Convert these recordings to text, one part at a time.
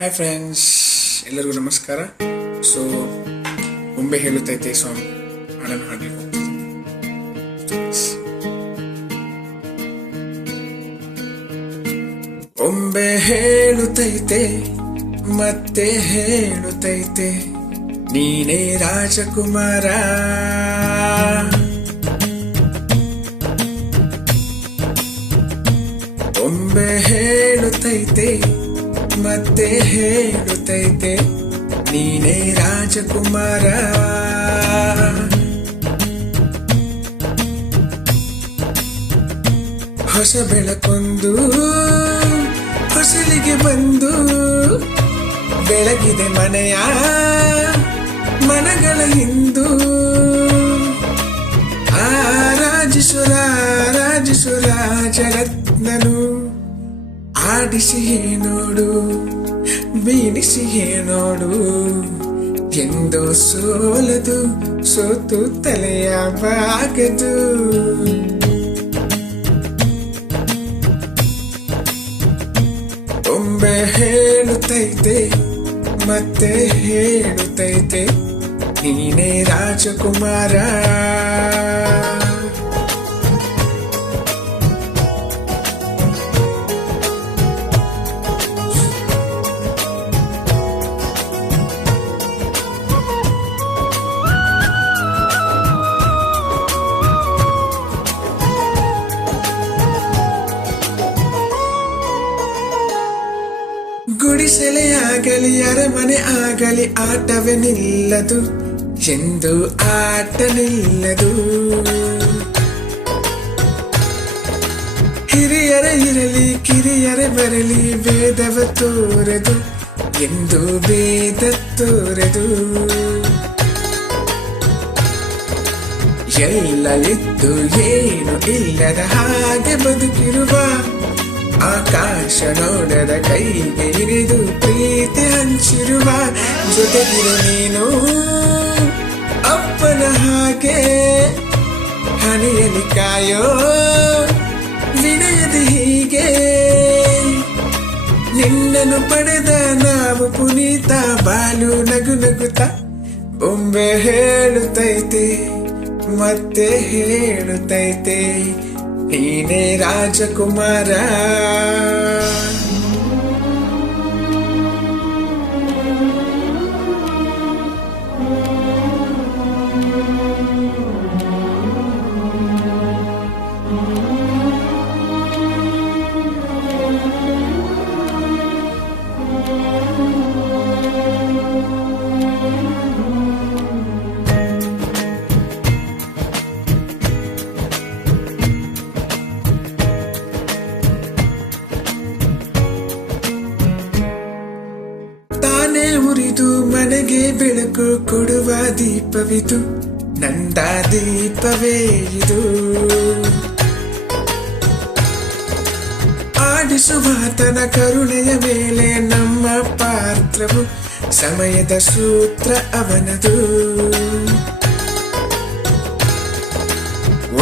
Hi friends, ಎಲ್ಲರಿಗೂ ನಮಸ್ಕಾರ. So ಬೊಂಬೆ ಹೇಳುತ್ತೈತೆ ಸಾಂಗ್ ಹಾಡನ್ನು ಹಾಡಲಿಕ್ಕೆ ಹೋಗ್ತೀನಿ. ಬೊಂಬೆ ಹೇಳುತ್ತೈತೆ ಮತ್ತೆ ಹೇಳುತ್ತೈತೆ, ನೀನೇ ರಾಜಕುಮಾರ. ಬೊಂಬೆ ಹೇಳುತ್ತೈತೆ ಮತ್ತೆ ಹೇಳುತ್ತೈತೆ, ನೀನೇ ರಾಜಕುಮಾರ. ಹೊಸ ಬೆಳಕೊಂದು ಹೊಸಲಿಗೆ ಬಂದು ಬೆಳಗಿದೆ ಮನೆಯ ಮನಗಳ ಹಿಂದು. ರಾಜೇಶ್ವರ ರಾಜರತ್ನನು ಆಡಿಸಿ ನೋಡು, ಬೀನಿಸಿ ನೋಡು, ಎಂದು ಸೋಲದು ಸೋತು ತಲೆಯ ಬಾಗದು. ಬೊಂಬೆ ಹೇಳುತ್ತೈತೆ ಮತ್ತೆ ಹೇಳುತ್ತೈತೆ, ನೀನೇ ರಾಜಕುಮಾರ. ಗುಡಿಸಲೇ ಆಗಲಿ ಅರಮನೆ ಆಗಲಿ ಆಟವೇ ನಿಲ್ಲದು, ಎಂದು ಆಟ ನಿಲ್ಲದು. ಹಿರಿಯರೇ ಇರಲಿ ಕಿರಿಯರೇ ಬರಲಿ ಭೇದವ ತೋರದು, ಎಂದು ಭೇದ ತೋರದು. ಎಲ್ಲ ಇದ್ದು ಏನು ಇಲ್ಲದ ಹಾಗೆ ಬದುಕಿರುವ, ಆಕಾಶ ನೋಡದ ಕೈಗೆ ಹಿಡಿದು ಪ್ರೀತಿ ಹಂಚಿರುವ, ಜೊತೆಗಿರು ನೀನು ಅಪ್ಪನ ಹಾಗೆ ಹಣೆಯಲ್ಲಿ ಕಾಯೋ ವಿನಯದ ಹೀಗೆ. ನಿನ್ನನ್ನು ಪಡೆದ ನಾವು ಪುನೀತ, ಬಾಲು ನಗು ನಗುತ್ತ. ಬೊಂಬೆ ಹೇಳುತ್ತೈತೆ ಮತ್ತೆ ಹೇಳುತ್ತೈತೆ, ನೀನೇ ರಾಜಕುಮಾರ. ಉರಿದು ಮನೆಗೆ ಬೆಳಕು ಕೊಡುವ ದೀಪವಿದು, ನಂದ ದೀಪವೇ ಇದು. ಆಡಿಸುವಾತನ ಕರುಣೆಯ ಮೇಲೆ ನಮ್ಮ ಪಾತ್ರವು, ಸಮಯದ ಸೂತ್ರ ಅವನದು.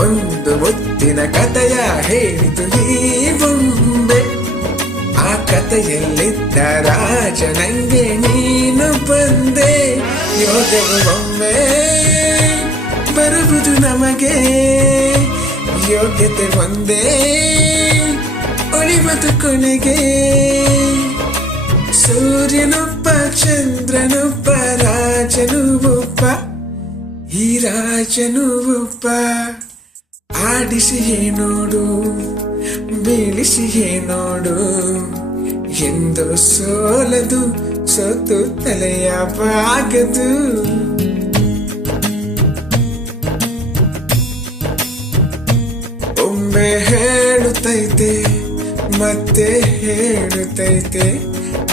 ಒಂದು ಮುತ್ತಿನ ಕಥೆಯ ಹೇಳಿತು ಈ ಬೊಂಬೆ, ಆ ಕಥೆಯಲ್ಲಿದ್ದ ರಾಜ ನಂಗೆ ನೀನು ಬಂದೆ. ಯೋಗವು ಒಮ್ಮೆ ಬರುವುದು ನಮಗೆ, ಯೋಗ್ಯತೆ ಒಂದೇ ಉಳಿವುದು ಕೊನೆಗೆ. ಸೂರ್ಯನೊಬ್ಬ ಚಂದ್ರನೊಬ್ಬ ರಾಜನು ಒಬ್ಬ, ಈ ರಾಜನು ಒಬ್ಬ. ಆಡಿಸಿ ನೋಡು ಬೀಳಿಸಿ ನೋಡು, ಎಂದು ಸೋಲದು ಸೋತು ತಲೆಯ ಬಾಗದು. ಬೊಂಬೆ ಹೇಳುತ್ತೈತೆ ಮತ್ತೆ ಹೇಳುತ್ತೈತೆ,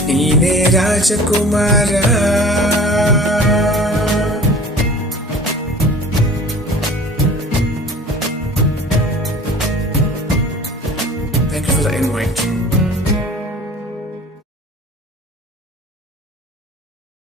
ನೀನೇ ರಾಜಕುಮಾರ.